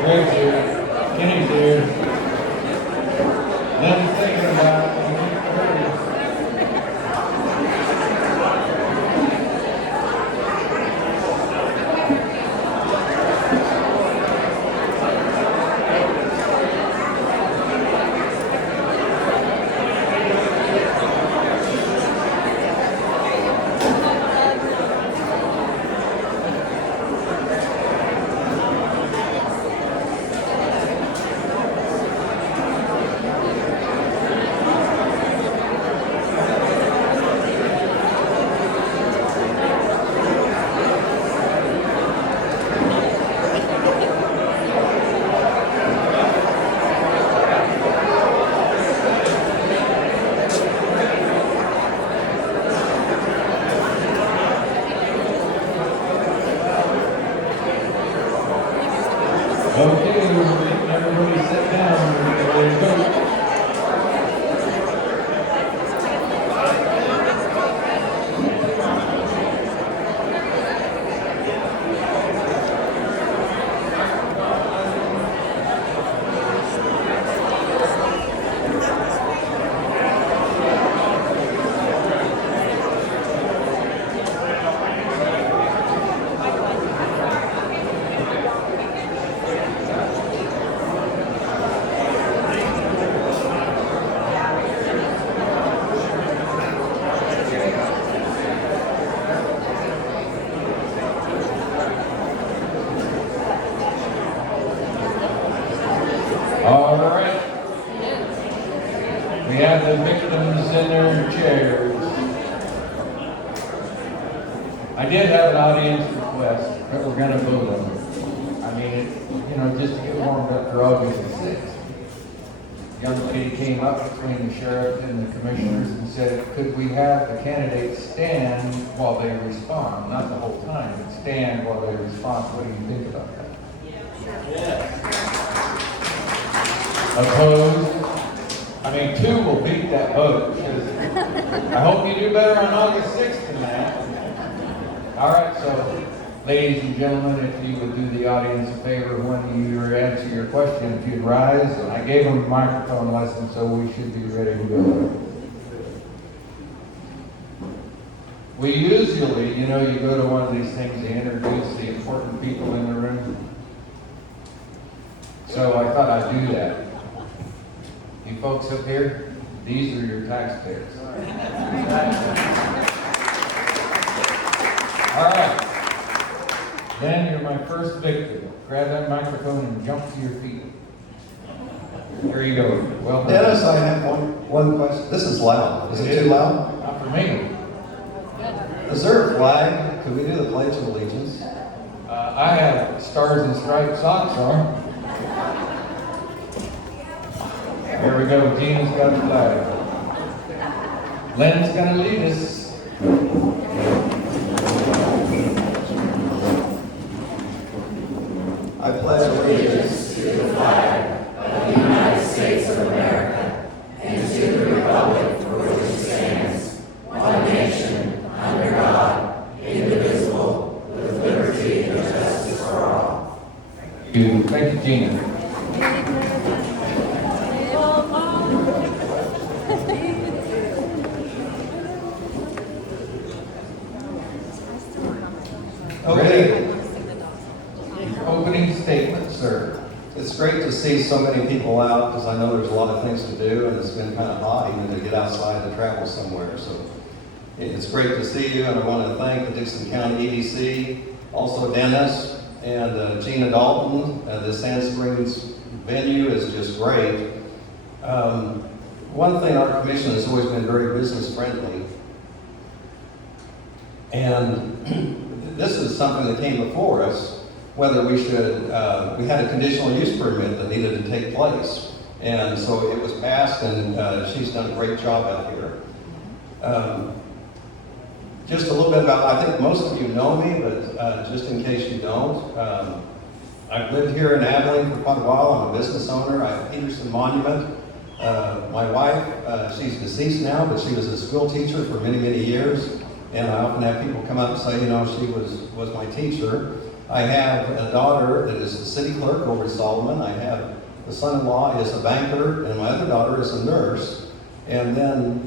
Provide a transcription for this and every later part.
Craig's here. Kenny's here. Lynn's thinking about it. Okay, everybody sit down. We're ready to go. All right. We have the victims in their chairs. I did have an audience request, but we're going to vote on it. I mean, just to get warmed up for August the 6th. Young lady came up between the sheriff and the commissioners and said, could we have the candidates stand while they respond? Not the whole time, but stand while they respond. What do you think about that? Yeah. Opposed? I mean, 2 will beat that vote. I hope you do better on August 6th than that. All right, so ladies and gentlemen, if you would do the audience a favor when you answer your question, if you'd rise. I gave them a microphone lesson, so we should be ready to go. We usually, you go to one of these things to introduce the important people in the room. So I thought I'd do that. You folks up here, these are your taxpayers. All right. Then you're my first victim. Grab that microphone and jump to your feet. Here you go. Well done. Dennis, I have one question. This is loud. Is it too loud? Not for me. Is there a flag? Could we do the Pledge of Allegiance? I have stars and striped socks on. There we go. Gina's got the flag. Lynn's going to lead us. I pledge allegiance to the flag of the United States of America and to the republic for which it stands, one nation, under God, indivisible, with liberty and justice for all. Thank you, Gina. Okay. Opening statement, sir. It's great to see so many people out because I know there's a lot of things to do and it's been kind of hot even to get outside to travel somewhere. So it's great to see you, and I want to thank the Dickinson County EDC, also Dennis and Gina Dalton. The Sand Springs venue is just great. One thing, our commission has always been very business friendly. And this is something that came before us, whether we should, we had a conditional use permit that needed to take place. And so it was passed, and she's done a great job out here. Just a little bit about, I think most of you know me, but just in case you don't, I've lived here in Abilene for quite a while. I'm a business owner. I have Peterson Monument. My wife, she's deceased now, but she was a school teacher for many, many years. And I often have people come up and say, she was my teacher. I have a daughter that is the city clerk over at Solomon. I have the son-in-law is a banker, and my other daughter is a nurse. And then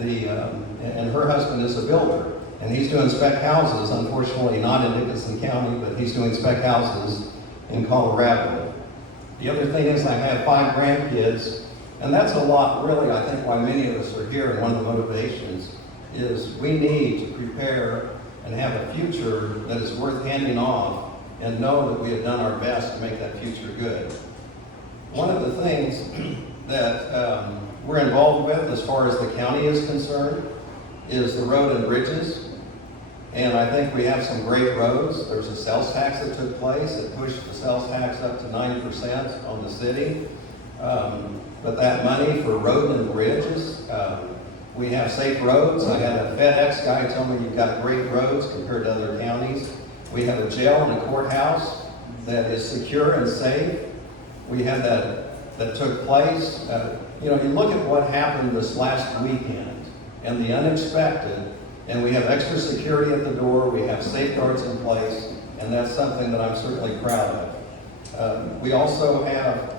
and her husband is a builder. And he's doing spec houses, unfortunately not in Dickinson County, but he's doing spec houses in Colorado. The other thing is I have 5 grandkids, and that's a lot, really, I think, why many of us are here, and one of the motivations is we need to prepare and have a future that is worth handing off and know that we have done our best to make that future good. One of the things that we're involved with as far as the county is concerned is the road and bridges. And I think we have some great roads. There's a sales tax that took place that pushed the sales tax up to 90% on the city. But that money for road and bridges, we have safe roads. I had a FedEx guy tell me you've got great roads compared to other counties. We have a jail and a courthouse that is secure and safe. We had that took place. You look at what happened this last weekend and the unexpected, and we have extra security at the door, we have safeguards in place, and that's something that I'm certainly proud of. We also have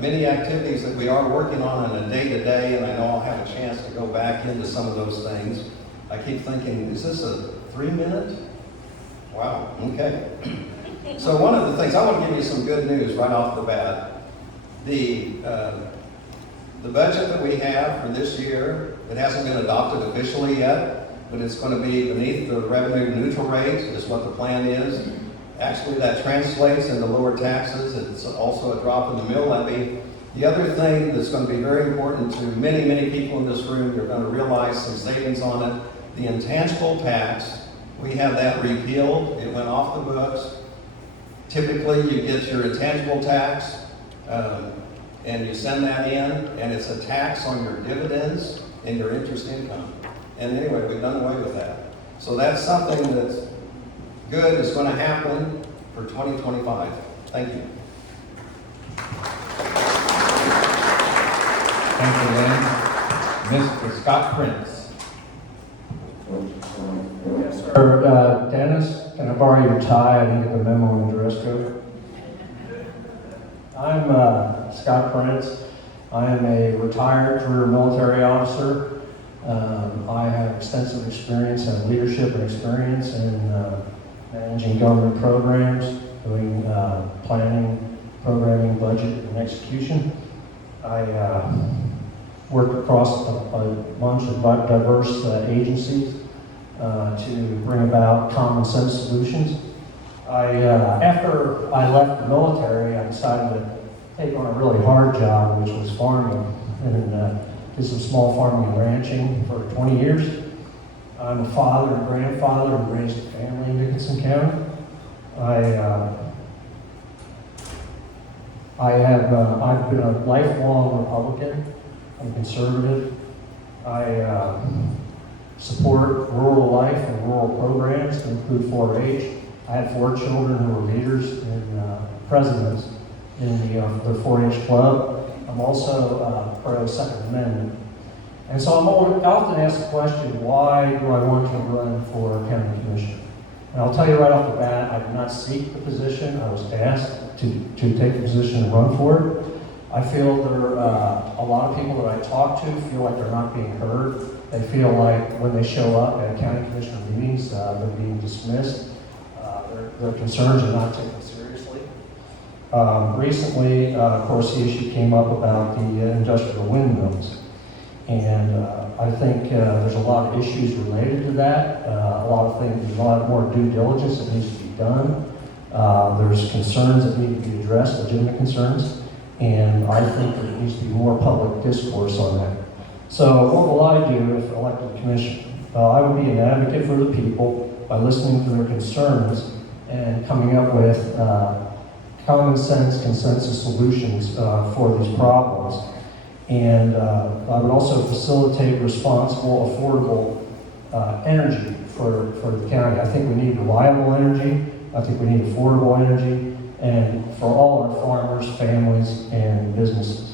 many activities that we are working on a day-to-day, and I know I'll have a chance to go back into some of those things. I keep thinking, is this a 3-minute? Wow, okay. So one of the things, I want to give you some good news right off the bat. The budget that we have for this year, it hasn't been adopted officially yet, but it's going to be beneath the revenue neutral rate is what the plan is. Actually, that translates into lower taxes. It's also a drop in the mill levy. The other thing that's going to be very important to many, many people in this room, you're going to realize some savings on it. The intangible tax, we have that repealed. It went off the books. Typically, you get your intangible tax, and you send that in, and it's a tax on your dividends and your interest income. And anyway, we've done away with that. So that's something that's good is going to happen for 2025. Thank you. Thank you, Lynn. Mr. Scott Printz. Yes, sir. Dennis, can I borrow your tie? I didn't get the memo on the dress code. I'm Scott Printz. I am a retired career military officer. I have extensive experience and leadership and experience in managing government programs, doing planning, programming, budget, and execution. I worked across a bunch of diverse agencies to bring about common sense solutions. After I left the military, I decided to take on a really hard job, which was farming, and did some small farming and ranching for 20 years. I'm a father and grandfather and raised a family in Dickinson County. I've been a lifelong Republican. I'm conservative. I support rural life and rural programs to include 4-H. I had 4 children who were leaders and presidents in the 4-H club. I'm also pro Second Amendment. And so I'm often asked the question, why do I want to run for county commissioner? And I'll tell you right off the bat, I did not seek the position. I was asked to take the position and run for it. I feel there are a lot of people that I talk to feel like they're not being heard. They feel like when they show up at county commissioner meetings, they're being dismissed. Their concerns are not taken seriously. Recently, of course, the issue came up about the industrial windmills. And I think there's a lot of issues related to that. A lot more due diligence that needs to be done. There's concerns that need to be addressed, legitimate concerns. And I think there needs to be more public discourse on that. So what will I do if elected commissioner? I would be an advocate for the people by listening to their concerns and coming up with common sense consensus solutions for these problems. And I would also facilitate responsible, affordable energy for the county. I think we need reliable energy. I think we need affordable energy, and for all our farmers, families, and businesses.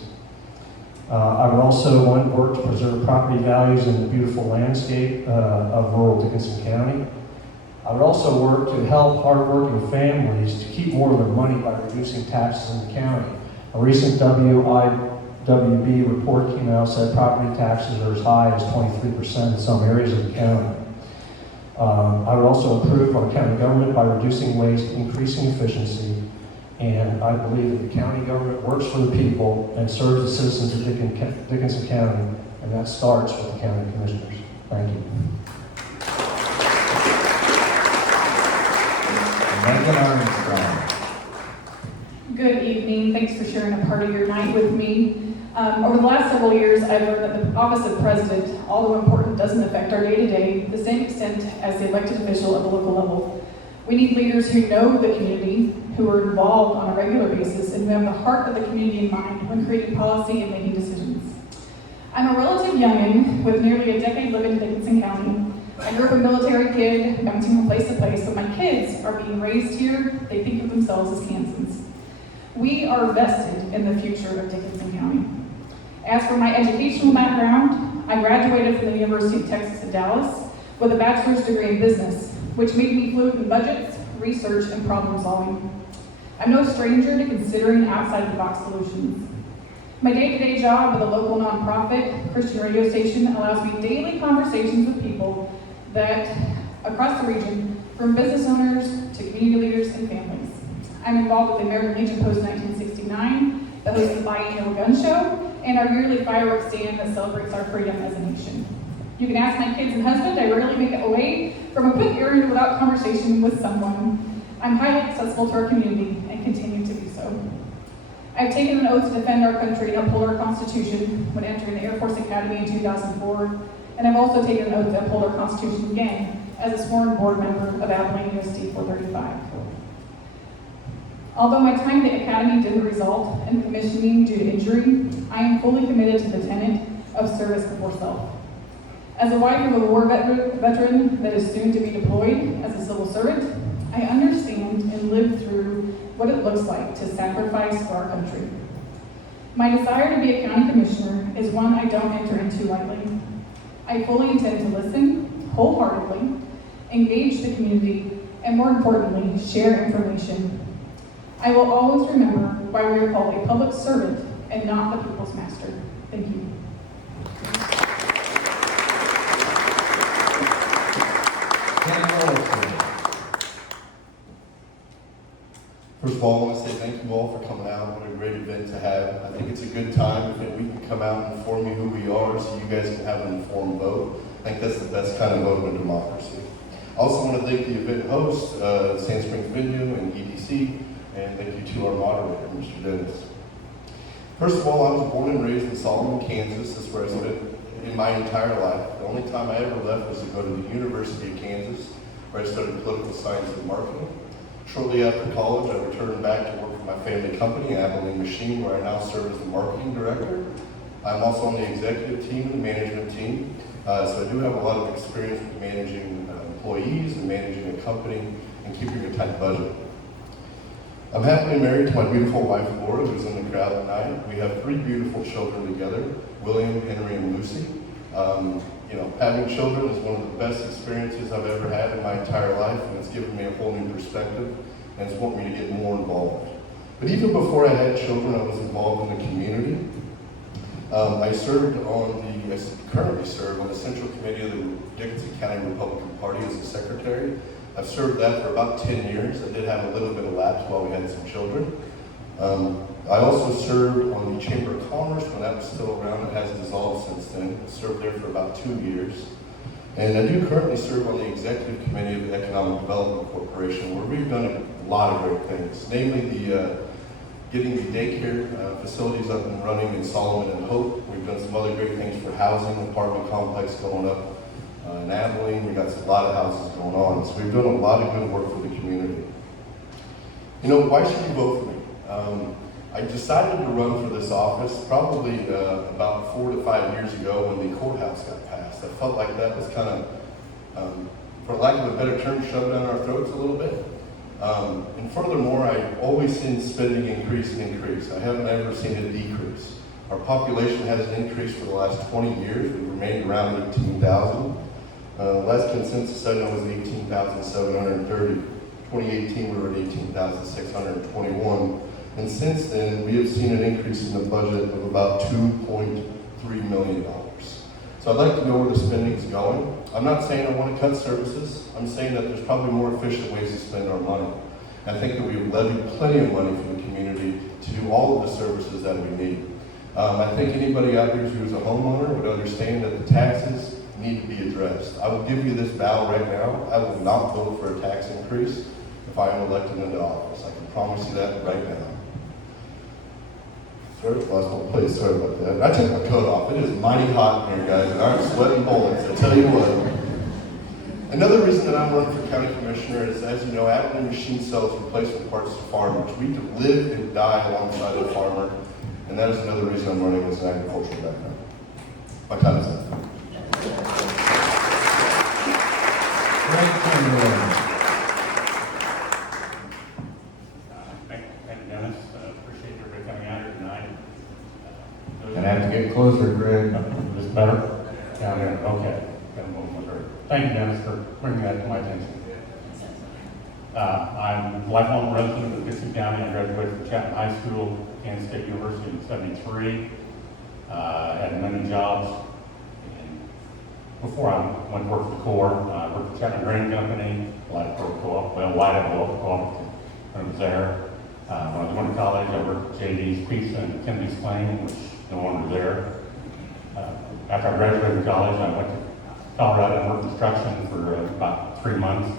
I would also want to work to preserve property values in the beautiful landscape of rural Dickinson County. I would also work to help hardworking families to keep more of their money by reducing taxes in the county. A recent WIWB report came out said property taxes are as high as 23% in some areas of the county. I would also improve our county government by reducing waste, increasing efficiency, and I believe that the county government works for the people and serves the citizens of Dickinson County, and that starts with the county commissioners. Thank you. Armstrong. Good evening. Thanks for sharing a part of your night with me. Over the last several years, I've learned that the office of president, although important, doesn't affect our day-to-day to the same extent as the elected official at the local level. We need leaders who know the community, who are involved on a regular basis, and who have the heart of the community in mind when creating policy and making decisions. I'm a relative youngin with nearly a decade living in Dickinson County. I grew up a military kid, bouncing from place to place, but my kids are being raised here. They think of themselves as Kansans. We are vested in the future of Dickinson County. As for my educational background, I graduated from the University of Texas at Dallas with a bachelor's degree in business, which made me fluent in budgets, research, and problem solving. I'm no stranger to considering outside-the-box solutions. My day-to-day job with a local nonprofit Christian radio station allows me daily conversations with people that across the region, from business owners to community leaders and families. I'm involved with the American Legion Post 1969, that hosts the biennial gun show, and our yearly fireworks stand that celebrates our freedom as a nation. You can ask my kids and husband, I rarely make it away from a quick errand without conversation with someone. I'm highly accessible to our community and continue to be so. I've taken an oath to defend our country and uphold our Constitution when entering the Air Force Academy in 2004, and I've also taken an oath to uphold our Constitution again as a sworn board member of Abilene USD 435. Although my time at the Academy didn't result in commissioning due to injury, I am fully committed to the tenet of service before self. As a wife of a war veteran that is soon to be deployed as a civil servant, I understand and live through what it looks like to sacrifice for our country. My desire to be a county commissioner is one I don't enter into lightly. I fully intend to listen, wholeheartedly, engage the community, and more importantly, share information. I will always remember why we are called a public servant and not the people's master. Thank you. First of all, I want to say thank you all for coming out. What a great event to have. I think it's a good time if we can come out and inform you who we are so you guys can have an informed vote. I think that's the best kind of vote in democracy. I also want to thank the event host, Sand Springs Venue and EDC, and thank you to our moderator, Mr. Dennis. First of all, I was born and raised in Solomon, Kansas. That's where I spent in my entire life. The only time I ever left was to go to the University of Kansas, where I studied political science and marketing. Shortly after college, I returned back to work for my family company, Abilene Machine, where I now serve as the marketing director. I'm also on the executive team and the management team, so I do have a lot of experience with managing employees and managing a company and keeping a tight budget. I'm happily married to my beautiful wife, Laura, who's in the crowd tonight. We have 3 beautiful children together, William, Henry, and Lucy. Having children is one of the best experiences I've ever had in my entire life, and it's given me a whole new perspective, and it's wanted me to get more involved. But even before I had children, I was involved in the community. I currently serve on the Central Committee of the Dickinson County Republican Party as a secretary. I've served that for about 10 years. I did have a little bit of lapse while we had some children. I also served on the Chamber of Commerce when that was still around. It has dissolved since then. I served there for about 2 years. And I do currently serve on the Executive Committee of the Economic Development Corporation, where we've done a lot of great things, namely getting the daycare facilities up and running in Solomon and Hope. We've done some other great things for housing, apartment complex going up in Abilene. We've got a lot of houses going on. So we've done a lot of good work for the community. Why should you vote for me? I decided to run for this office probably about 4 to 5 years ago when the courthouse got passed. I felt like that was kind of, for lack of a better term, shoved down our throats a little bit. And furthermore, I've always seen spending increase and increase. I haven't ever seen a decrease. Our population hasn't increased for the last 20 years. We've remained around 18,000. Last consensus I know was 18,730. 2018, we were at 18,621. And since then, we have seen an increase in the budget of about $2.3 million. So I'd like to know where the spending's going. I'm not saying I want to cut services. I'm saying that there's probably more efficient ways to spend our money. I think that we've levied plenty of money for the community to do all of the services that we need. I think anybody out here who's a homeowner would understand that the taxes need to be addressed. I will give you this vow right now. I will not vote for a tax increase if I am elected into office. I can promise you that right now. Sorry, lost my place. Sorry about that. I took my coat off. It is mighty hot in here, guys, and I'm sweating bullets. I tell you what. Another reason that I'm running for county commissioner is, as you know, Abilene Machine sells replacement parts to farmers. We live and die alongside the farmer, and that is another reason I'm running as an agricultural background. My time is up. Craig Chamberlin. Thank you, Dennis. Appreciate everybody coming out here tonight. Gonna have to get closer, Greg. Is this better? Down there, okay. Got a little more better. Thank you, Dennis, for bringing that to my attention. I'm a lifelong resident of Dickinson County. I graduated from Chapman High School, Kansas State University in '73. Had many jobs. And before I went to work for the Corps, I worked for Chapman Grain Company, White Co-op, I was there. When I was going to college, I worked at JD's Pizza and Kennedy's Claim, which no longer there. After I graduated from college, I went to Colorado and worked construction for about 3 months.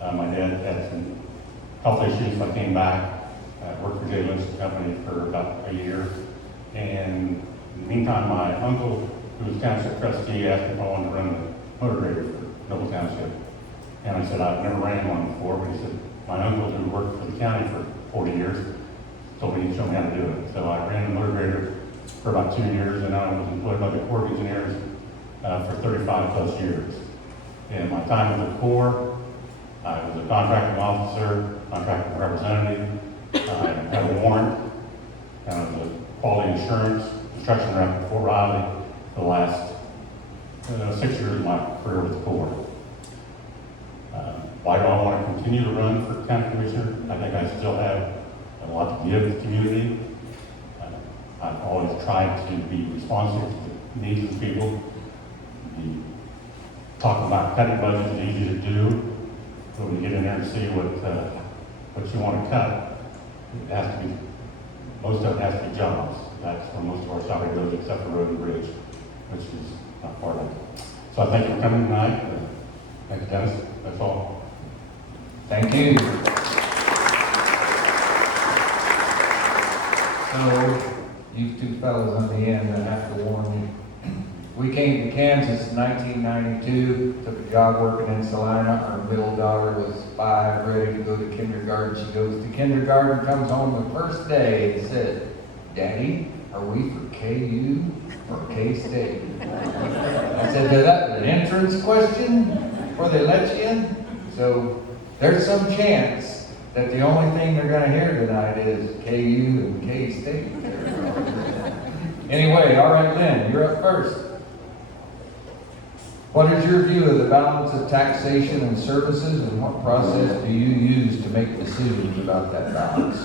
My dad had some health issues, so I came back. Worked for Dickinson Company for about a year. And in the meantime, my uncle, who was township trustee, asked me if I wanted to run the motor grader for Noble Township. And I said, I've never ran one before, but he said, my uncle, who worked for the county for 40 years, told me he'd show me how to do it. So I ran the motor grader for about 2 years, and I was employed by the Corps of Engineers for 35 plus years. In my time with the Corps, I was a contracting officer, contracting representative. I had a warrant, and I was a quality assurance construction rep at Fort Riley for the last 6 years of my career with the Corps. Why do I want to continue to run for county commissioner? I think I still have a lot to give the community. I've always tried to be responsive to the needs of the people. Talking about cutting budgets is easy to do, but when you get in there and see what you want to cut, it has to be, most of it has to be jobs. That's where most of our salary goes, except for road and bridge, which is not part of it. So I thank you for coming tonight. Thank you, Dennis. That's all. Thank you. So, you two fellas on the end, I have to warn you. We came to Kansas in 1992, took a job working in Salina. Our middle daughter was 5, ready to go to kindergarten. She goes to kindergarten, comes home the first day and said, Daddy, are we for KU or K-State? I said, is that an entrance question before they let you in? So there's some chance that the only thing they're going to hear tonight is KU and K-State. Anyway, all right, Lynn, you're up first. What is your view of the balance of taxation and services, and what process do you use to make decisions about that balance?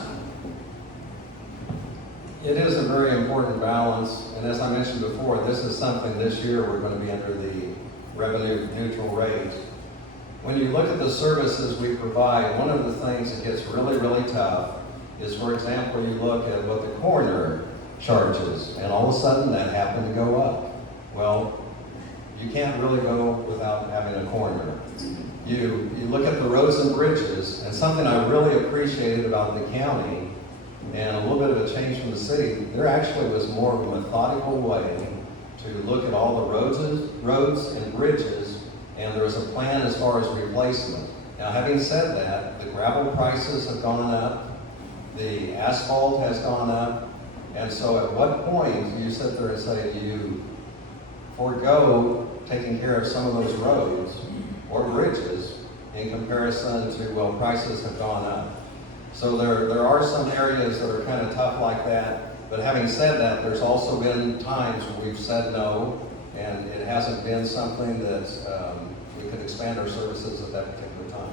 It is a very important balance, and as I mentioned before, this is something this year we're going to be under the revenue neutral rate. When you look at the services we provide, one of the things that gets really, really tough is, for example, you look at what the coroner charges, and all of a sudden that happened to go up. Well, you can't really go without having a coroner. You look at the roads and bridges, and something I really appreciated about the county, and a little bit of a change from the city, there actually was more of a methodical way to look at all the roads and bridges, and there was a plan as far as replacement. Now, having said that, the gravel prices have gone up, the asphalt has gone up, and so at what point do you sit there and say, do you forego taking care of some of those roads or bridges in comparison to, well, prices have gone up? So there are some areas that are kind of tough like that, but having said that, there's also been times where we've said no, and it hasn't been something that we could expand our services at that particular time.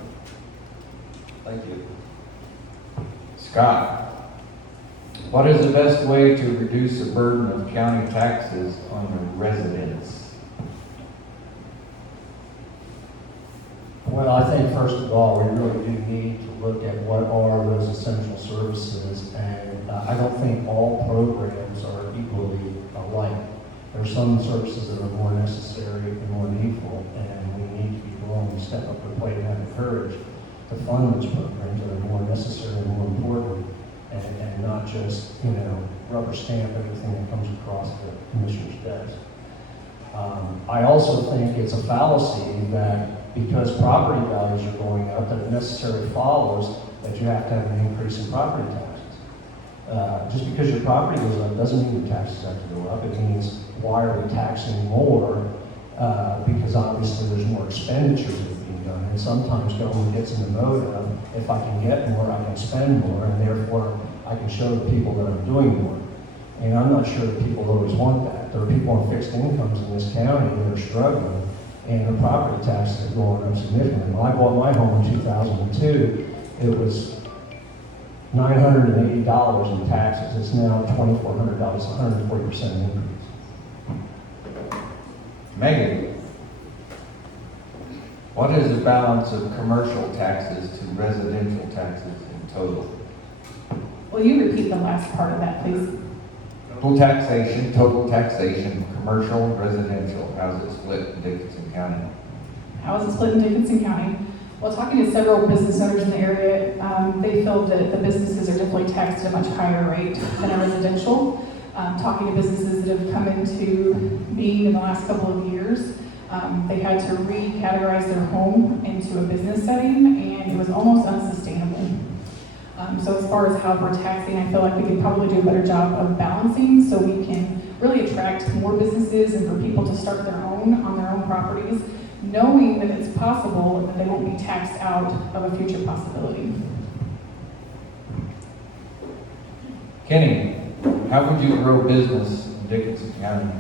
Thank you. Scott, what is the best way to reduce the burden of county taxes on the residents? Well, I think first of all, we really do need to look at what are those essential services, and I don't think all programs are equally alike. There are some services that are more necessary and more needful, and we need to be willing to step up to the plate and have the courage to fund those programs that are more necessary and more important, and not just, rubber stamp everything that comes across the commissioner's desk. I also think it's a fallacy that because property values are going up, that it necessarily follows that you have to have an increase in property taxes. Just because your property goes up doesn't mean your taxes have to go up. It means, why are we taxing more? Because obviously there's more expenditures that are being done. And sometimes government gets in the mode of, if I can get more, I can spend more, and therefore I can show the people that I'm doing more. And I'm not sure that people always want that. There are people on fixed incomes in this county that are struggling, and their property taxes are going up significantly. When I bought my home in 2002, it was $980 in taxes. It's now $2,400, it's 140% increase. Megan, what is the balance of commercial taxes to residential taxes in total? Will you repeat the last part of that, please? Total taxation, commercial, residential, how's it split in Dickinson County? How is it split in Dickinson County? Well, talking to several business owners in the area, they feel that the businesses are definitely taxed at a much higher rate than a residential. Talking to businesses that have come into being in the last couple of years, they had to recategorize their home into a business setting, and it was almost unsustainable. So as far as how we're taxing, I feel like we could probably do a better job of balancing, so we can really attract more businesses and for people to start their own on their own properties, knowing that it's possible and that they won't be taxed out of a future possibility. Kenny, how would you grow business in Dickinson County?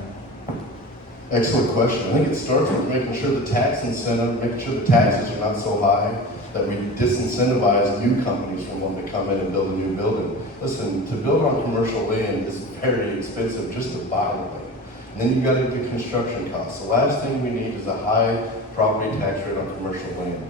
Excellent question. I think it starts with making sure the tax incentive, making sure the taxes are not so high that we disincentivize new companies from wanting to come in and build a new building. Listen, to build on commercial land is very expensive just to buy the land. And then you've got to do construction costs. The last thing we need is a high property tax rate on commercial land.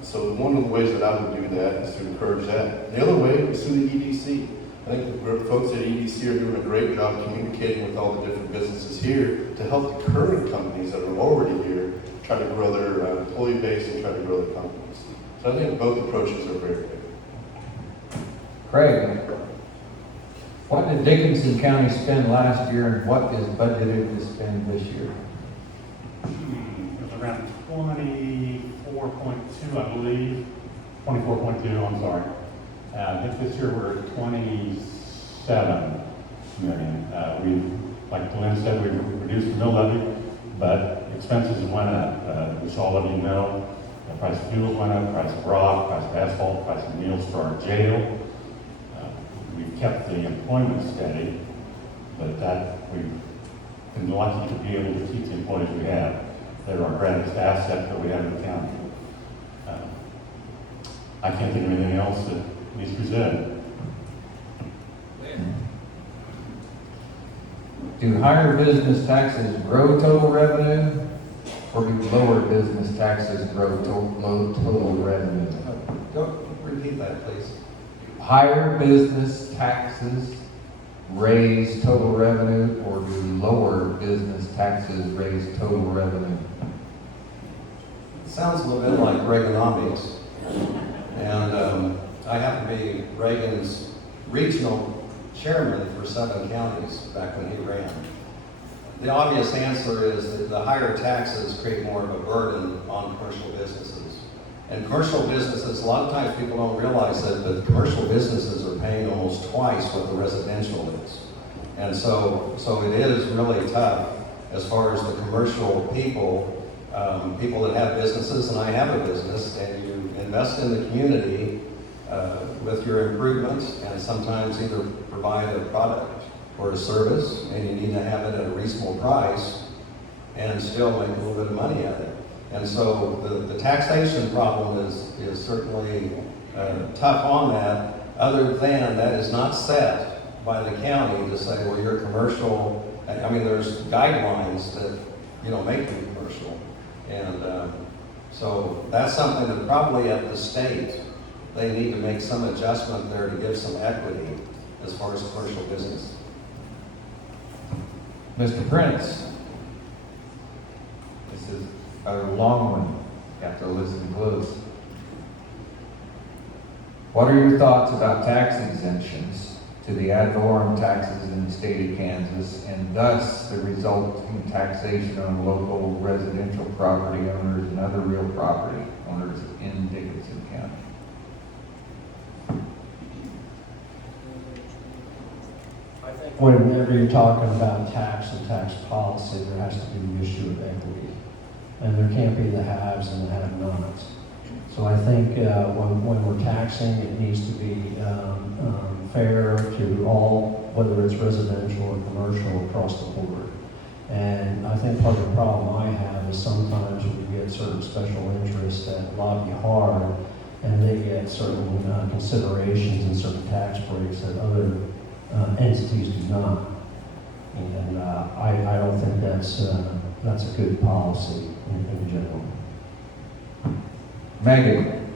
So one of the ways that I would do that is to encourage that. The other way is through the EDC. I think the folks at EDC are doing a great job communicating with all the different businesses here to help the current companies that are already here try to grow their employee base and try to grow their companies. So I think both approaches are very good. Craig, what did Dickinson County spend last year and what is budgeted to spend this year? It was around 24.2, I believe. 24.2, I'm sorry. I think this year we're at 27 million. Like Lynn said, we reduced the mill levy, but expenses went up, which all of you know. The price of fuel went up, price of rock, price of asphalt, price of meals for our jail. We've kept the employment steady, but that we've been lucky to be able to keep the employees we have. They're our greatest asset that we have in the county. I can't think of anything else that needs to be said. Do higher business taxes grow total revenue, or do lower business taxes grow total revenue? Go repeat that, please. Higher business taxes raise total revenue, or do lower business taxes raise total revenue? It sounds a little bit like Reaganomics. And I happen to be Reagan's regional chairman for 7 counties back when he ran. The obvious answer is that the higher taxes create more of a burden on commercial businesses. And commercial businesses, a lot of times people don't realize that, but commercial businesses are paying almost twice what the residential is. And so it is really tough as far as the commercial people, people that have businesses, and I have a business, and you invest in the community with your improvements, and sometimes either provide a product or a service, and you need to have it at a reasonable price and still make a little bit of money at it. And so the taxation problem is certainly tough on that, other than that is not set by the county to say, well, you're commercial. I mean, there's guidelines that, make you commercial. And so that's something that probably at the state, they need to make some adjustment there to give some equity as far as commercial business. Mr. Printz. This is a long one. You have to listen close. What are your thoughts about tax exemptions to the ad valorem taxes in the state of Kansas, and thus the resulting taxation on local residential property owners and other real property owners in Dickinson County? Whenever you're talking about tax and tax policy, there has to be the issue of equity. And there can't be the haves and the have-nots. So I think when we're taxing, it needs to be fair to all, whether it's residential or commercial, across the board. And I think part of the problem I have is sometimes we get certain special interests that lobby hard, and they get certain considerations and certain tax breaks that other entities do not. And I don't think that's a good policy in general. Megan,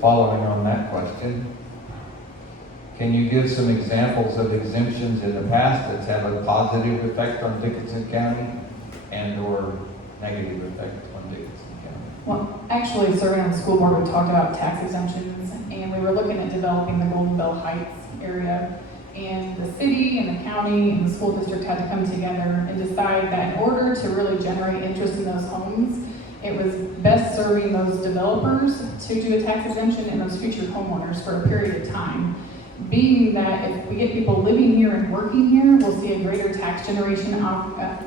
following on that question, can you give some examples of exemptions in the past that have a positive effect on Dickinson County and or negative effect on Dickinson County? Well, actually, serving on the school board, we talked about tax exemptions, and we were looking at developing the Golden Bell Heights area. And the city and the county and the school district had to come together and decide that in order to really generate interest in those homes, it was best serving those developers to do a tax exemption and those future homeowners for a period of time. Being that if we get people living here and working here, we'll see a greater tax generation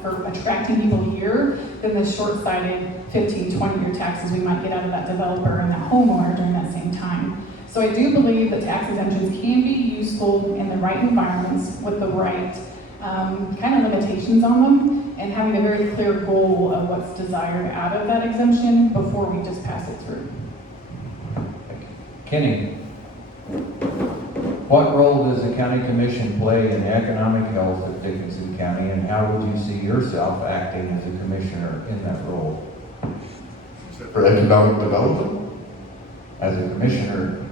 for attracting people here than the short-sighted 15, 20-year taxes we might get out of that developer and that homeowner during that same time. So I do believe that tax exemptions can be useful in the right environments with the right kind of limitations on them, and having a very clear goal of what's desired out of that exemption before we just pass it through. Kenny, what role does the county commission play in economic health of Dickinson County, and how would you see yourself acting as a commissioner in that role? For economic development? As a commissioner,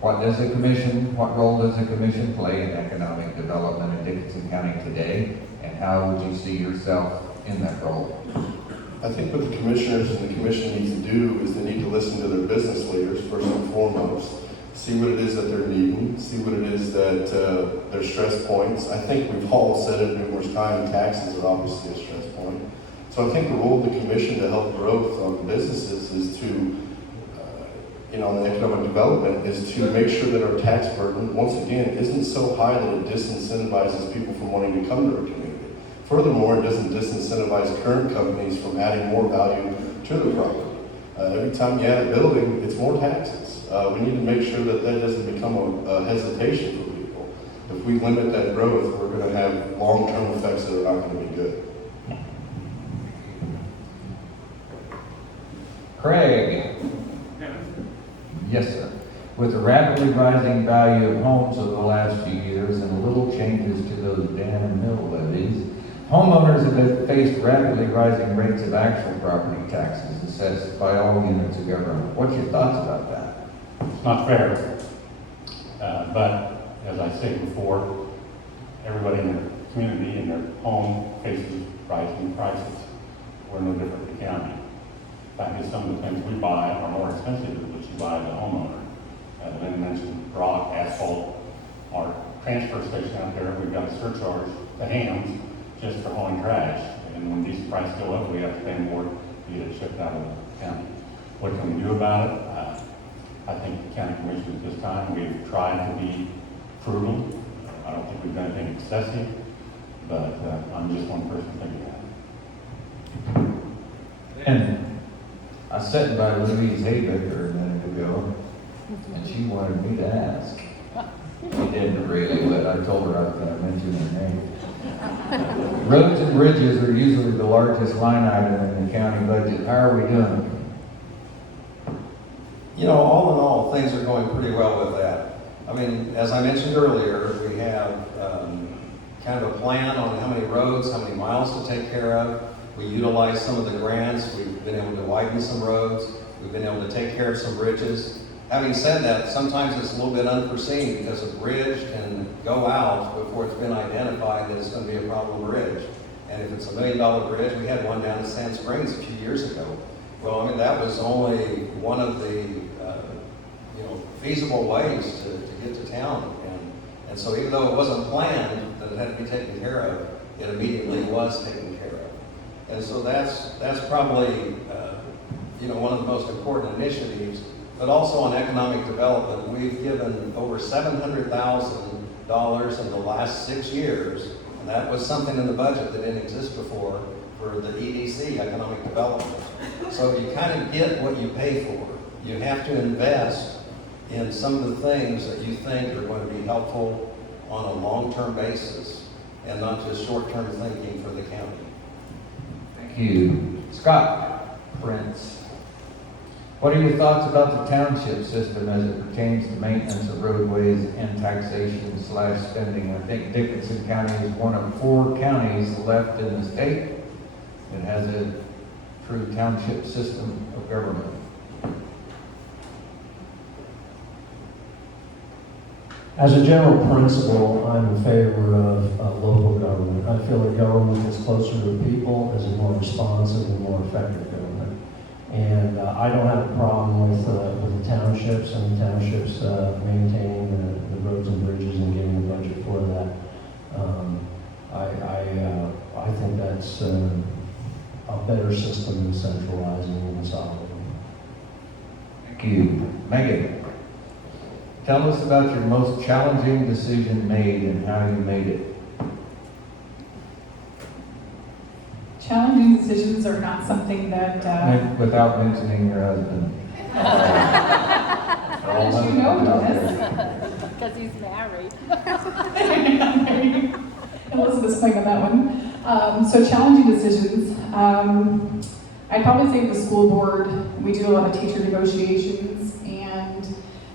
what role does the commission play in economic development in Dickinson County today, and how would you see yourself in that role? I think what the commissioners and the commission need to do is they need to listen to their business leaders first and foremost, see what it is that they're needing, see what it is that their stress points. I think we've all said it numerous times, taxes are obviously a stress point. So I think the role of the commission to help growth on businesses is to on the economic development is to make sure that our tax burden, once again, isn't so high that it disincentivizes people from wanting to come to our community. Furthermore, it doesn't disincentivize current companies from adding more value to the property. Every time you add a building, it's more taxes. We need to make sure that that doesn't become a hesitation for people. If we limit that growth, we're going to have long-term effects that are not going to be good. Craig. Yes, sir. With the rapidly rising value of homes over the last few years and little changes to those dam and mill levies, homeowners have faced rapidly rising rates of actual property taxes assessed by all units of government. What's your thoughts about that? It's not fair. But as I said before, everybody in their community and their home faces rising prices. We're no different than the county. In fact, some of the things we buy are more expensive than what you buy as a homeowner. Lynn mentioned rock, asphalt, our transfer station out there, we've got a surcharge to hams just for hauling trash. And when these prices go up, we have to pay more to get it shipped out of the county. What can we do about it? I think the county commission at this time, we've tried to be frugal. I don't think we've done anything excessive, but I'm just one person thinking that. And I was sitting by Louise Haybaker a minute ago, and she wanted me to ask. She didn't really, but I told her I was going to mention her name. Roads and bridges are usually the largest line item in the county budget. How are we doing? You know, all in all, things are going pretty well with that. I mean, as I mentioned earlier, we have kind of a plan on how many roads, how many miles to take care of. We utilize some of the grants. We've been able to widen some roads. We've been able to take care of some bridges. Having said that, sometimes it's a little bit unforeseen because a bridge can go out before it's been identified that it's going to be a problem bridge. And if it's $1 million bridge, we had one down in Sand Springs a few years ago. Well, I mean, that was only one of the feasible ways to get to town. And so even though it wasn't planned that it had to be taken care of, it immediately was taken care of. And so that's probably one of the most important initiatives. But also on economic development, we've given over $700,000 in the last 6 years, and that was something in the budget that didn't exist before for the EDC, economic development. So you kind of get what you pay for. You have to invest in some of the things that you think are going to be helpful on a long-term basis and not just short-term thinking for the county. Thank you. Scott Printz. What are your thoughts about the township system as it pertains to maintenance of roadways and taxation/spending? I think Dickinson County is one of 4 counties left in the state that has a true township system of government. As a general principle, I'm in favor of local government. I feel that government is closer to the people, is a more responsive and more effective government. And I don't have a problem with the townships and the townships maintaining the roads and bridges and getting a budget for that. I think that's a better system than centralizing and consolidating. Thank you. Megan, tell us about your most challenging decision made and how you made it. Challenging decisions are not something that, Without mentioning your husband. how did you know, Dennis? Because he's married. Elizabeth's playing on that one. So challenging decisions. I'd probably say with the school board, we do a lot of teacher negotiations, and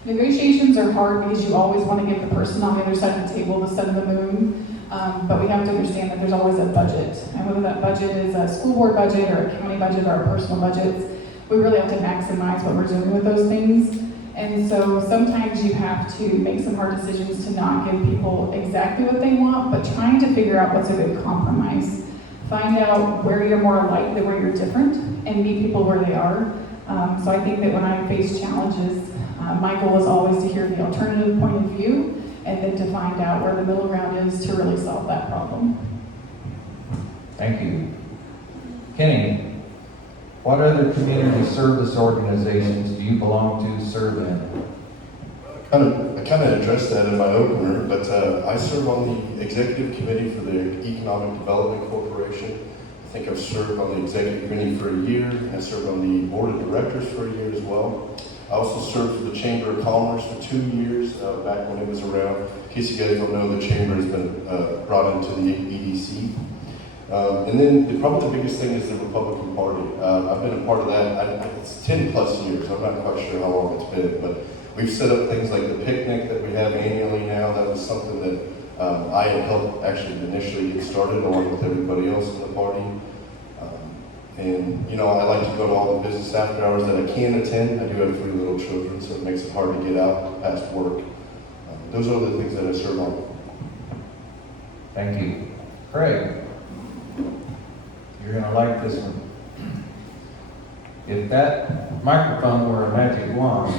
negotiations are hard because you always want to give the person on the other side of the table the sun and the moon. But we have to understand that there's always a budget. And whether that budget is a school board budget or a county budget or our personal budgets, we really have to maximize what we're doing with those things. And so sometimes you have to make some hard decisions to not give people exactly what they want, but trying to figure out what's a good compromise. Find out where you're more alike than where you're different, and meet people where they are. So I think that when I face challenges, my goal is always to hear the alternative point of view, and then to find out where the middle ground is to really solve that problem. Thank you. Kenny, what other community service organizations do you belong to, serve in? I kind of addressed that in my opener, but I serve on the executive committee for the Economic Development Corporation. I think I've served on the executive committee for a year. I served on the board of directors for a year as well. I also served for the Chamber of Commerce for 2 years, back when it was around. In case you guys don't know, the Chamber has been brought into the EDC. And then probably the biggest thing is the Republican Party. I've been a part of that. It's 10 plus years. I'm not quite sure how long it's been, but we've set up things like the picnic that we have annually now. That was something that I had helped actually initially get started along with everybody else in the party. And I like to go to all the business after hours that I can attend. I do have 3 little children, so it makes it hard to get out past work. Those are the things that I serve on. Thank you. Craig, you're going to like this one. If that microphone were a magic wand,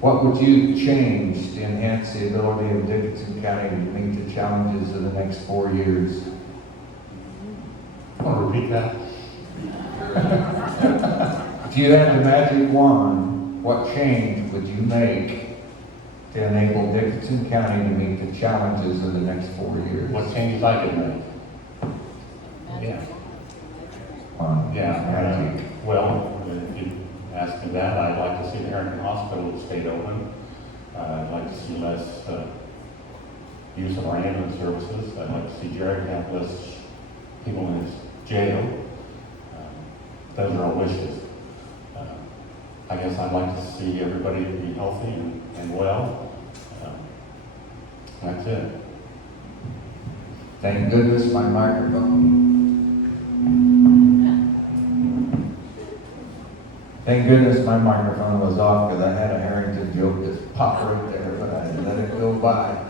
what would you change to enhance the ability of Dickinson County to meet the challenges of the next 4 years? Want to repeat that? If you had the magic wand, what change would you make to enable Dickinson County to meet the challenges of the next 4 years? What changes I could make? Yeah. Magic. Well, if you ask me that, I'd like to see the Harrington Hospital stay open. I'd like to see less use of our ambulance services. I'd like to see Jared have less people in his jail. Those are our wishes. I guess I'd like to see everybody be healthy and well. That's it. Thank goodness my microphone. Thank goodness my microphone was off because I had a Harrington joke just pop right there, but I let it go by.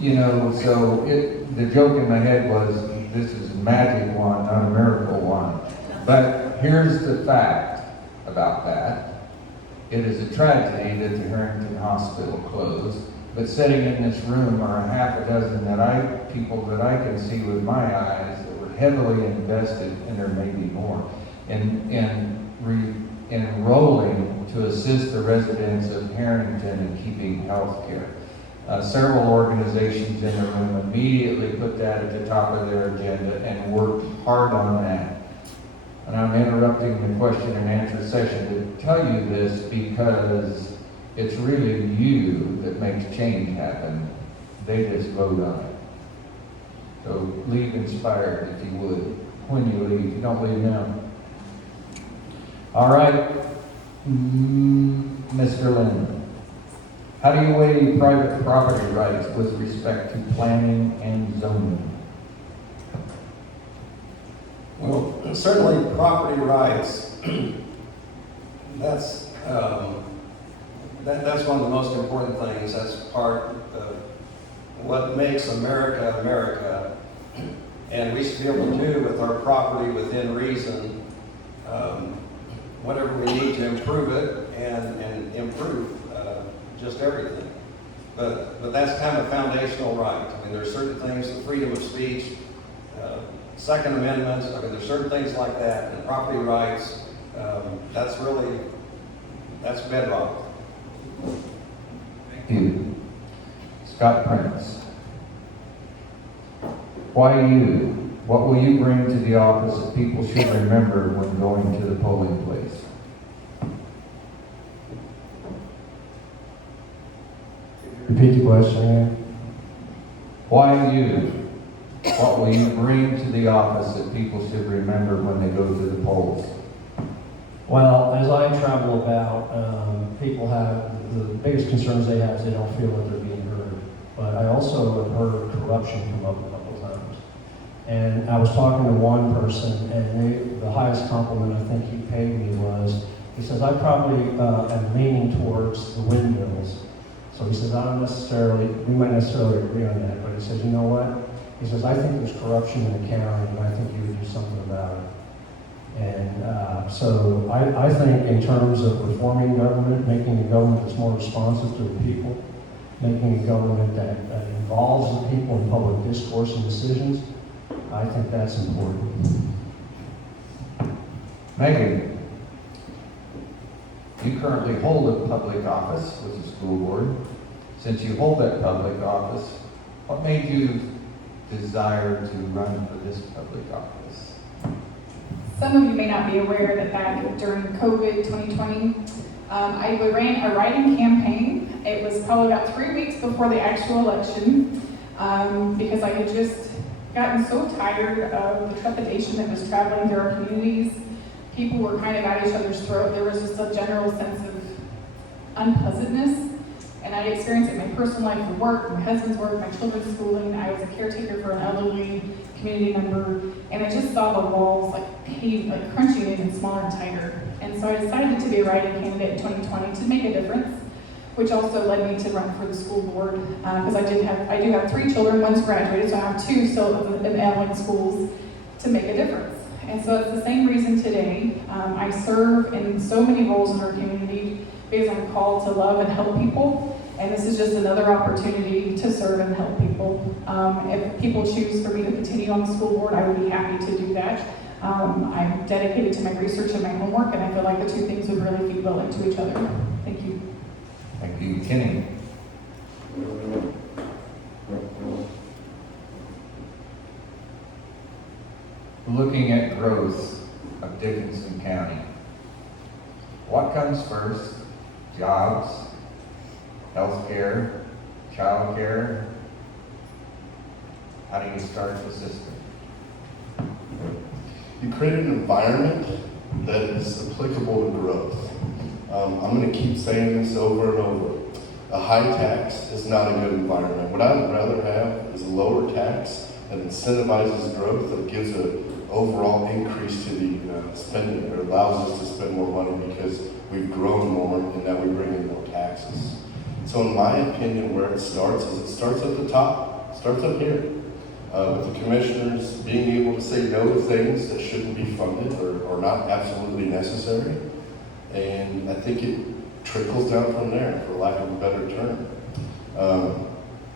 You know, so the joke in my head was, this is a magic wand, not a miracle wand. But here's the fact about that. It is a tragedy that the Harrington Hospital closed, but sitting in this room are a half a dozen people that I can see with my eyes that were heavily invested, and there may be more, in enrolling to assist the residents of Harrington in keeping health care. Several organizations in the room immediately put that at the top of their agenda and worked hard on that. And I'm interrupting the question and answer session to tell you this because it's really you that makes change happen. They just vote on it. So leave inspired if you would, when you leave. You don't leave now. All right, Mr. Lynn. How do you weigh private property rights with respect to planning and zoning? Well, certainly property rights, that's one of the most important things. That's part of what makes America, America. And we should be able to do with our property within reason, whatever we need to improve it and improve just everything. But that's kind of a foundational right. I mean, there's certain things, the freedom of speech, Second Amendment, I mean, there's certain things like that, and property rights, that's bedrock. Thank you. Scott Printz. Why you? What will you bring to the office that people should remember when going to the polling place? Repeat the question again. Why you? What will you bring to the office that people should remember when they go to the polls? Well, as I travel about, people have, the biggest concerns they have is they don't feel that they're being heard. But I also have heard corruption come up a couple of times. And I was talking to one person, and the highest compliment I think he paid me was, he says, I probably am leaning towards the windmills. So he says, I don't necessarily, we might necessarily agree on that, but he says, you know what? He says, I think there's corruption in the county, and I think you would do something about it. And so I think in terms of reforming government, making a government that's more responsive to the people, making a government that involves the people in public discourse and decisions, I think that's important. Megan, you currently hold a public office with the school board. Since you hold that public office, what made you desire to run for this public office? Some of you may not be aware that back during COVID 2020, I ran a writing campaign. It was probably about 3 weeks before the actual election, because I had just gotten so tired of the trepidation that was traveling through our communities. People were kind of at each other's throat. There was just a general sense of unpleasantness. And I experienced it in my personal life, with work, my husband's work, my children's schooling. I was a caretaker for an elderly community member, and I just saw the walls crunching in and smaller and tighter. And so I decided to be a writing candidate in 2020 to make a difference, which also led me to run for the school board, because I do have 3 children. One's graduated, so I have 2 still in Allen schools to make a difference. And so it's the same reason today. I serve in so many roles in our community because I'm called to love and help people. And this is just another opportunity to serve and help people. If people choose for me to continue on the school board, I would be happy to do that. I'm dedicated to my research and my homework, and I feel like the 2 things would really feed well into each other. Thank you. Thank you. Kenny. Looking at growth of Dickinson County, what comes first? Jobs, healthcare, childcare, How do you start the system? You create an environment that is applicable to growth. I'm going to keep saying this over and over. A high tax is not a good environment. What I would rather have is a lower tax that incentivizes growth, that gives an overall increase to the spending, or allows us to spend more money because we've grown more and now we bring in more taxes. So in my opinion, where it starts is it starts at the top, it starts up here. With the commissioners being able to say no to things that shouldn't be funded or not absolutely necessary. And I think it trickles down from there, for lack of a better term.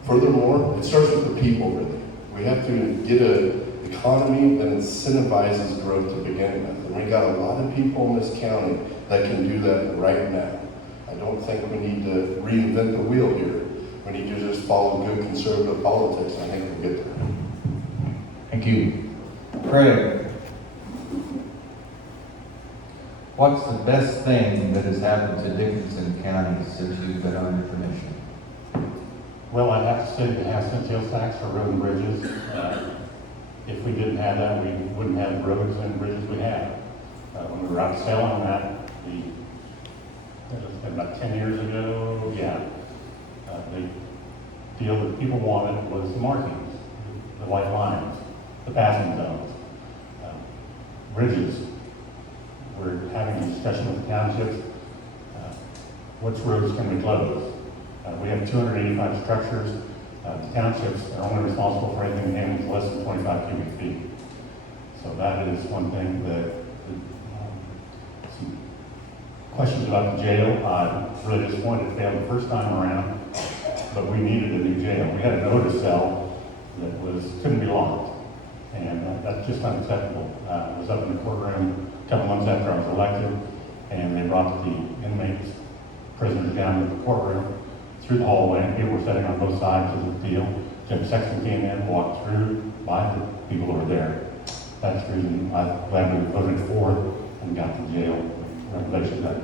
Furthermore, it starts with the people, really. We have to get an economy that incentivizes growth to begin with. And we got a lot of people in this county that can do that right now. I don't think we need to reinvent the wheel here. We need to just follow good conservative politics, and I think we'll get there. Thank you. Craig, what's the best thing that has happened to Dickinson County since you've been under commission? Well, I'd have to say the half-cent sales tax for road and bridges. If we didn't have that, we wouldn't have the roads and bridges we have. When we were out selling that, about 10 years ago, the deal that people wanted was the markings, the white lines, the passing zones, bridges. We're having a discussion with the townships. Which roads can we close? We have 285 structures. The townships are only responsible for anything handling less than 25 cubic feet. So that is one thing that, some questions about the jail. I'm really disappointed it failed the first time around, but we needed a new jail. We had a notice cell that couldn't be locked, and that's just unacceptable. I was up in the courtroom a couple months after I was elected, and they brought the inmates, prisoners down to the courtroom through the hallway, and people were sitting on both sides of the deal. Jim Sexton came in, walked through by the people who were there. That's the reason I'm glad we voted for it and got the jail renovation done.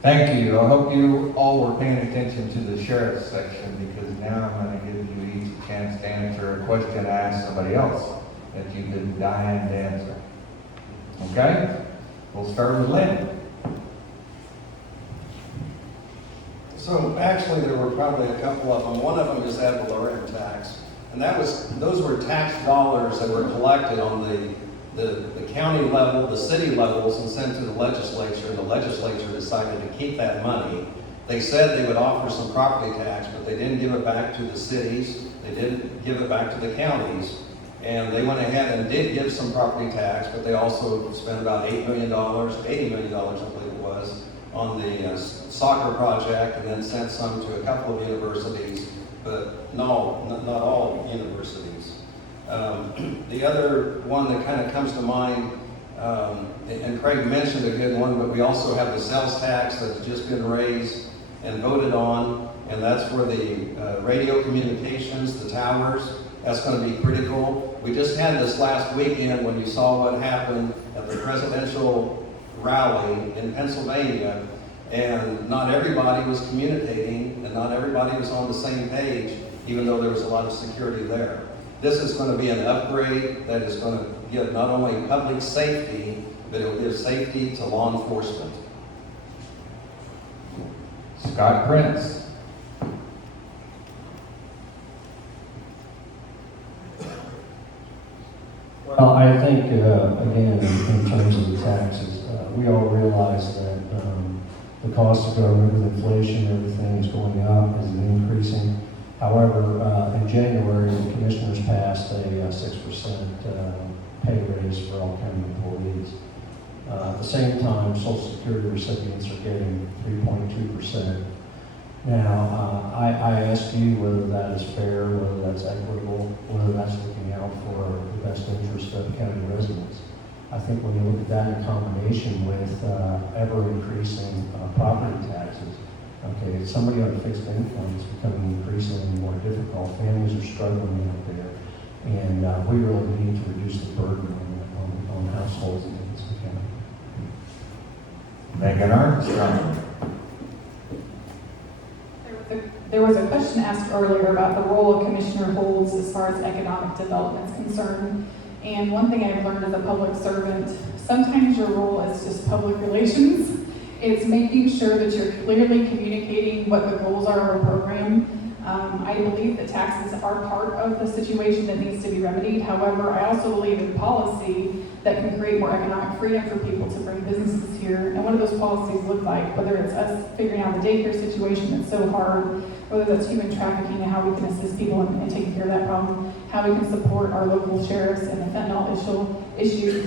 Thank you. I hope you all were paying attention to the sheriff's section, because now I'm going to give you each a chance to answer a question I asked somebody else that you've been dying to answer. Okay? We'll start with Lynn. So actually, there were probably a couple of them. One of them is ad valorem tax, and those were tax dollars that were collected on the county level, the city levels, and sent to the legislature. And the legislature decided to keep that money. They said they would offer some property tax, but they didn't give it back to the cities. They didn't give it back to the counties. And they went ahead and did give some property tax, but they also spent about $8 million, $80 million, I believe it was, on the soccer project, and then sent some to a couple of universities, but no, not all universities. The other one that kind of comes to mind, and Craig mentioned a good one, but we also have the sales tax that's just been raised and voted on, and that's for the radio communications, the towers. That's going to be critical. We just had this last weekend when you saw what happened at the presidential rally in Pennsylvania, and not everybody was communicating, and not everybody was on the same page, even though there was a lot of security there. This is going to be an upgrade that is going to give not only public safety, but it will give safety to law enforcement. Scott Printz. Well, I think, again, in terms of the taxes, we all realize that the cost of government with inflation, everything is going up, is increasing. However, in January, the commissioners passed a 6% pay raise for all county employees. At the same time, Social Security recipients are getting 3.2%. Now, I ask you whether that is fair, whether that's equitable, whether that's looking out for the best interest of county residents. I think when you look at that in combination with ever-increasing property taxes, okay, somebody on a fixed income is becoming increasingly more difficult. Families are struggling out there, and we really need to reduce the burden on households in Dickinson County. Megan Armstrong. There There was a question asked earlier about the role a commissioner holds as far as economic development is concerned. And one thing I've learned as a public servant, sometimes your role is just public relations. It's making sure that you're clearly communicating what the goals are of a program. I believe that taxes are part of the situation that needs to be remedied. However, I also believe in policy that can create more economic freedom for people to bring businesses here. And what do those policies look like? Whether it's us figuring out the daycare situation that's so hard, whether that's human trafficking and how we can assist people in taking care of that problem, how we can support our local sheriffs and the fentanyl issue.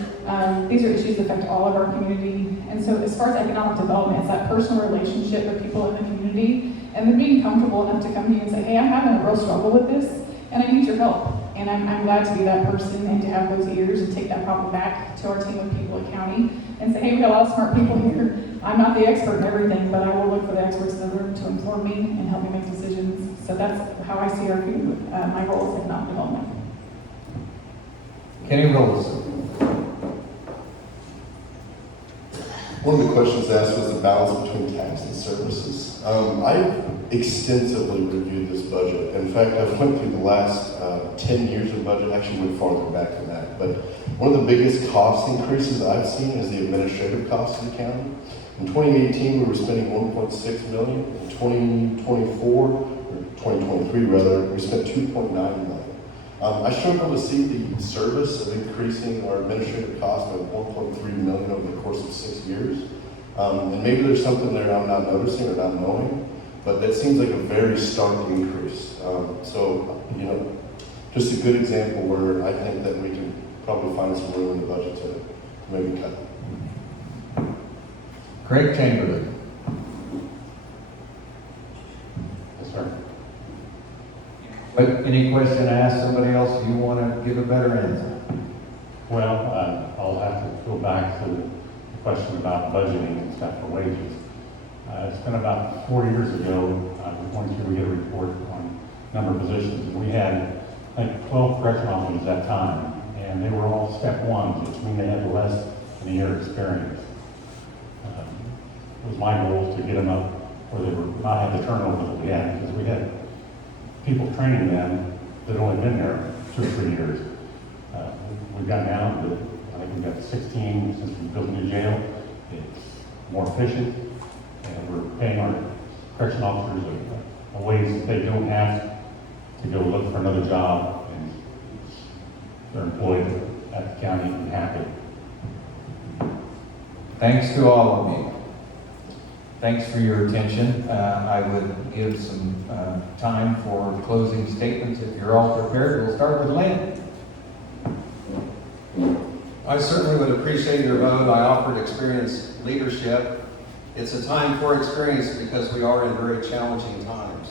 These are issues that affect all of our community. And so as far as economic development, it's that personal relationship with people in the community and then being comfortable enough to come to you and say, hey, I'm having a real struggle with this and I need your help. And I'm glad to be that person and to have those ears and take that problem back to our team of people at county and say, hey, we got a lot of smart people here. I'm not the expert in everything, but I will look for the experts in the room to inform me and help me make decisions. So that's how I see my role as economic development. Kenny Roelofsen. One of the questions asked was the balance between tax and services. I extensively reviewed this budget. In fact, I've went through the last 10 years of budget, actually went farther back than that. But one of the biggest cost increases I've seen is the administrative costs of the county. In 2018, we were spending $1.6 million. In 2024, or 2023 rather, we spent $2.9 million. I struggle to see the service of increasing our administrative costs by $1.3 million over the course of 6 years. And maybe there's something there I'm not noticing or not knowing, but that seems like a very stark increase. So, just a good example where I think that we can probably find some room in the budget to maybe cut. Craig Chamberlin. Yes, sir. But any question I ask somebody else, you want to give a better answer? Well, I'll have to go back to the question about budgeting and stuff for wages. It's been about 4 years ago, we wanted to get a report on number of positions. And we had, I think, 12 correction officers at that time, and they were all step ones, which means they had less than a year experience. It was my goal to get them up where they were not have the turnover that we had, because we had people training them that had only been there 2 or 3 years. We've gotten down to, I think we've got 16 since we built a new jail. It's more efficient, and we're paying our correction officers a ways that they don't have to go look for another job, and they're employed at the county and happy. Thanks to all of you. Thanks for your attention. I would give some time for closing statements if you're all prepared. We'll start with Lynn. I certainly would appreciate your vote. I offered experienced leadership. It's a time for experience because we are in very challenging times.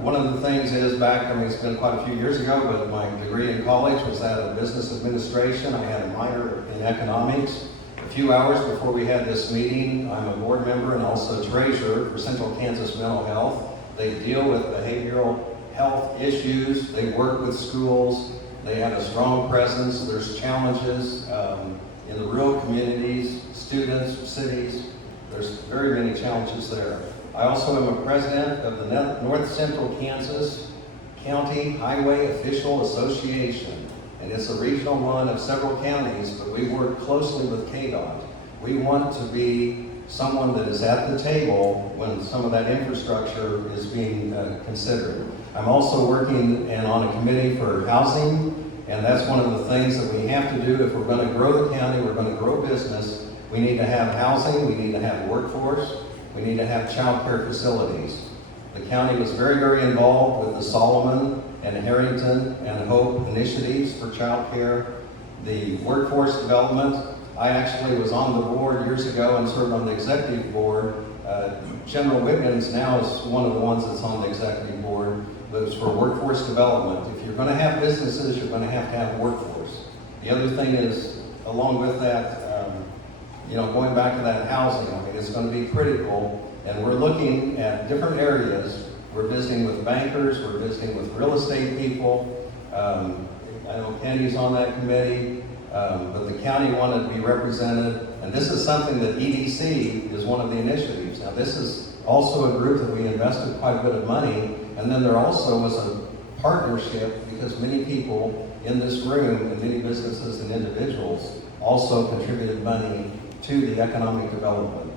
One of the things is it's been quite a few years ago, but my degree in college was that of business administration. I had a minor in economics. A few hours before we had this meeting, I'm a board member and also treasurer for Central Kansas Mental Health. They deal with behavioral health issues. They work with schools. They have a strong presence. There's challenges in the rural communities, students, cities. There's very many challenges there. I also am a president of the North Central Kansas County Highway Official Association. And it's a regional one of several counties, but we work closely with KDOT. We want to be someone that is at the table when some of that infrastructure is being considered. I'm also working on a committee for housing, and that's one of the things that we have to do if we're going to grow the county, we're going to grow business. We need to have housing, we need to have workforce, we need to have child care facilities. The county was very, very involved with the Solomon and Harrington and Hope initiatives for child care, the workforce development. I actually was on the board years ago and served on the executive board. General Wiggins now is one of the ones that's on the executive board, but it's for workforce development. If you're going to have businesses, you're going to have workforce. The other thing is, along with that, going back to that housing, it's going to be critical. And we're looking at different areas. We're visiting with bankers, we're visiting with real estate people. I know Penny's on that committee, but the county wanted to be represented, and And this is something that EDC is one of the initiatives. Now, this is also a group that we invested quite a bit of money, and then there also was a partnership because many people in this room and many businesses and individuals also contributed money to the economic development.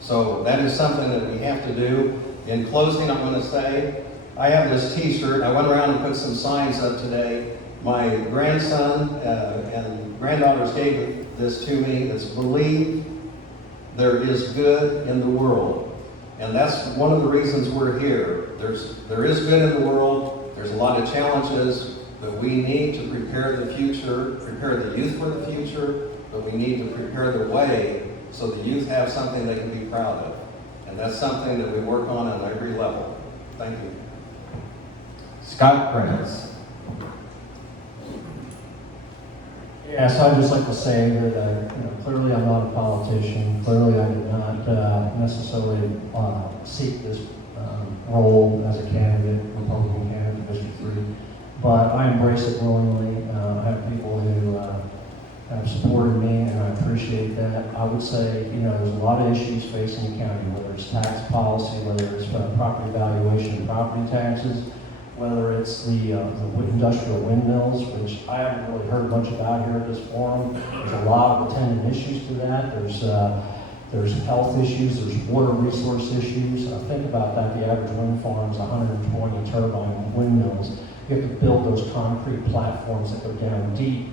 So that is something that we have to do. In closing, I'm going to say, I have this t-shirt. I went around and put some signs up today. My grandson and granddaughters gave this to me. It's believe there is good in the world. And that's one of the reasons we're here. There is good in the world. There's a lot of challenges, but we need to prepare the future, prepare the youth for the future, but we need to prepare the way so the youth have something they can be proud of. And that's something that we work on at every level. Thank you. Scott Printz. Yes, I'd just like to say that clearly I'm not a politician. Clearly I did not necessarily seek this role as a candidate, Republican candidate, District 3. But I embrace it willingly. I have people who have supported me, and I appreciate that. I would say, there's a lot of issues facing the county, whether it's tax policy, whether it's property valuation and property taxes, whether it's the industrial windmills, which I haven't really heard much about here at this forum. There's a lot of attendant issues to that. There's health issues, there's water resource issues. Think about that, the average wind farm is 120 turbine windmills. You have to build those concrete platforms that go down deep.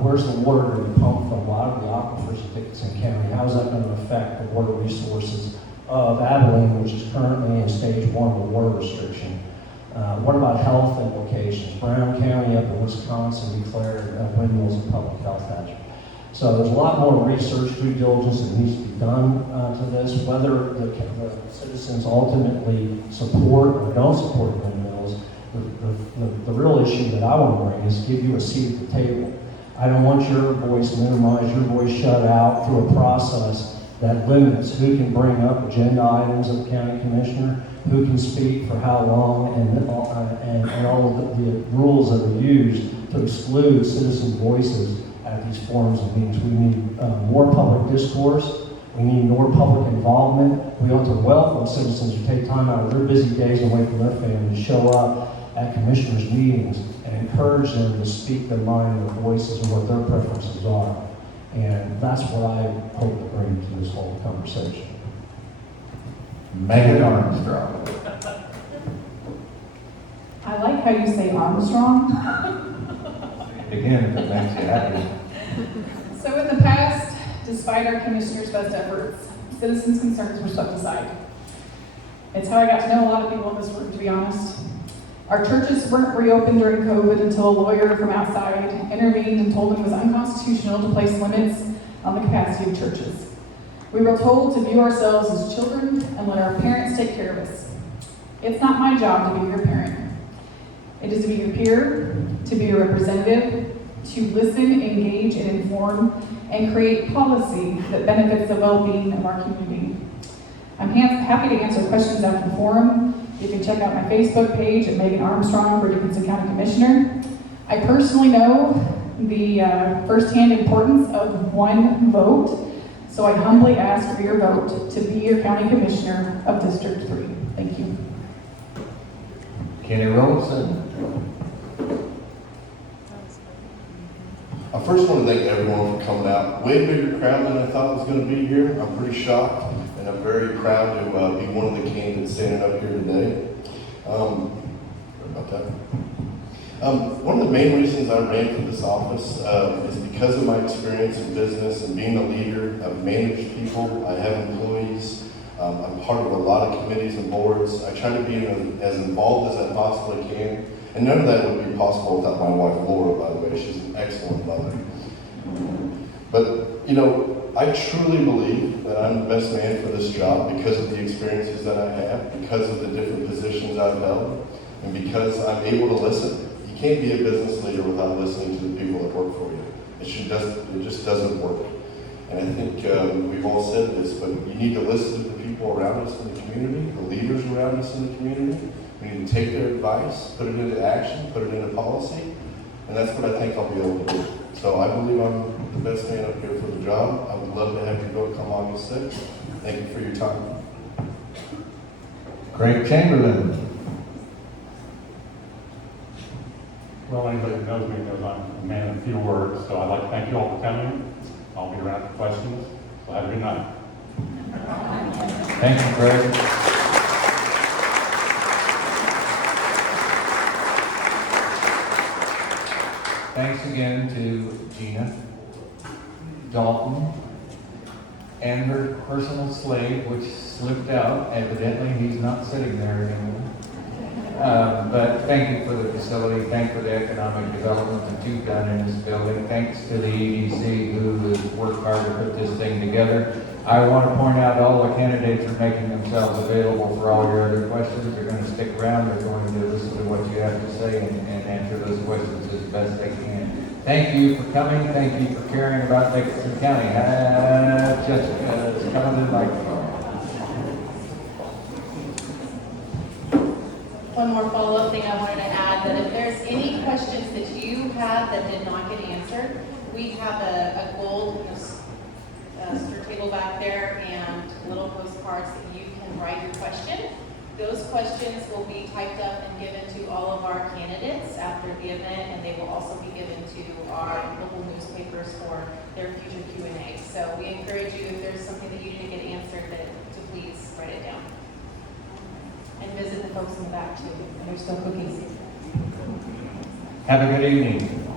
Where's the water going to be pumped from? A lot of the aquifers in Dickinson County. How is that going to affect the water resources of Abilene, which is currently in stage 1 of the water restriction? What about health implications? Brown County up in Wisconsin declared windmills a public health hazard. So there's a lot more research, due diligence that needs to be done to this. Whether the citizens ultimately support or don't support windmills, the real issue that I want to bring is give you a seat at the table. I don't want your voice minimized, your voice shut out through a process that limits who can bring up agenda items of the county commissioner, who can speak for how long, and all of the rules that are used to exclude citizen voices at these forums and meetings. We need more public discourse. We need more public involvement. We ought to welcome citizens who take time out of their busy days away from their family to show up at commissioners' meetings and encourage them to speak their mind and their voices and what their preferences are. And that's what I hope to bring to this whole conversation. Megan Armstrong. I like how you say Armstrong. Again, if it makes you happy. So in the past, despite our commissioner's best efforts, citizens' concerns were swept aside. It's how I got to know a lot of people in this room, to be honest. Our churches weren't reopened during COVID until a lawyer from outside intervened and told them it was unconstitutional to place limits on the capacity of churches. We were told to view ourselves as children and let our parents take care of us. It's not my job to be your parent. It is to be your peer, to be your representative, to listen, engage, and inform, and create policy that benefits the well-being of our community. I'm happy to answer questions after the forum. You can check out my Facebook page at Megan Armstrong for Dickinson County Commissioner. I personally know the firsthand importance of one vote, so I humbly ask for your vote to be your County Commissioner of District 3. Thank you. Kenny Roelofsen. I first want to thank everyone for coming out. Way bigger crowd than I thought was going to be here. I'm pretty shocked, and I'm very proud to be one of the candidates standing up here today. Sorry about that. One of the main reasons I ran for this office is because of my experience in business and being a leader. I've managed people, I have employees, I'm part of a lot of committees and boards. I try to be as involved as I possibly can. And none of that would be possible without my wife, Laura, by the way. She's an excellent mother. But, I truly believe that I'm the best man for this job because of the experiences that I have, because of the different positions I've held, and because I'm able to listen. You can't be a business leader without listening to the people that work for you. It just doesn't work. And I think we've all said this, but you need to listen to the people around us in the community, the leaders around us in the community. We need to take their advice, put it into action, put it into policy, and that's what I think I'll be able to do. So I believe I'm the best man up here for the job. I would love to have you vote come August 6th. Thank you for your time. Craig Chamberlin. Well, anybody that knows me knows I'm a man of few words, so I'd like to thank you all for coming. I'll be around for questions. So have a good night. Thank you, Craig. Thanks again to Gina, Dalton, and her personal slave, which slipped out. Evidently, he's not sitting there anymore. But thank you for the facility, thank you for the economic development that you've done in this building. Thanks to the EDC who has worked hard to put this thing together. I want to point out all the candidates are making themselves available for all your other questions. They're going to stick around, they're going to listen to what you have to say and answer those questions as best they can. Thank you for coming, thank you for caring about Dickinson County. Jessica is coming to the microphone. One more follow-up thing I wanted to add, that if there's any questions that you have that did not get answered, we have a gold stir table back there and little postcards that you can write your question. Those questions will be typed up and given to all of our candidates after the event, and they will also be given to our local newspapers for their future Q&A. So we encourage you, if there's something that you didn't get answered, to please write it down. And visit the folks in the back too, and there's still cookies. Have a good evening.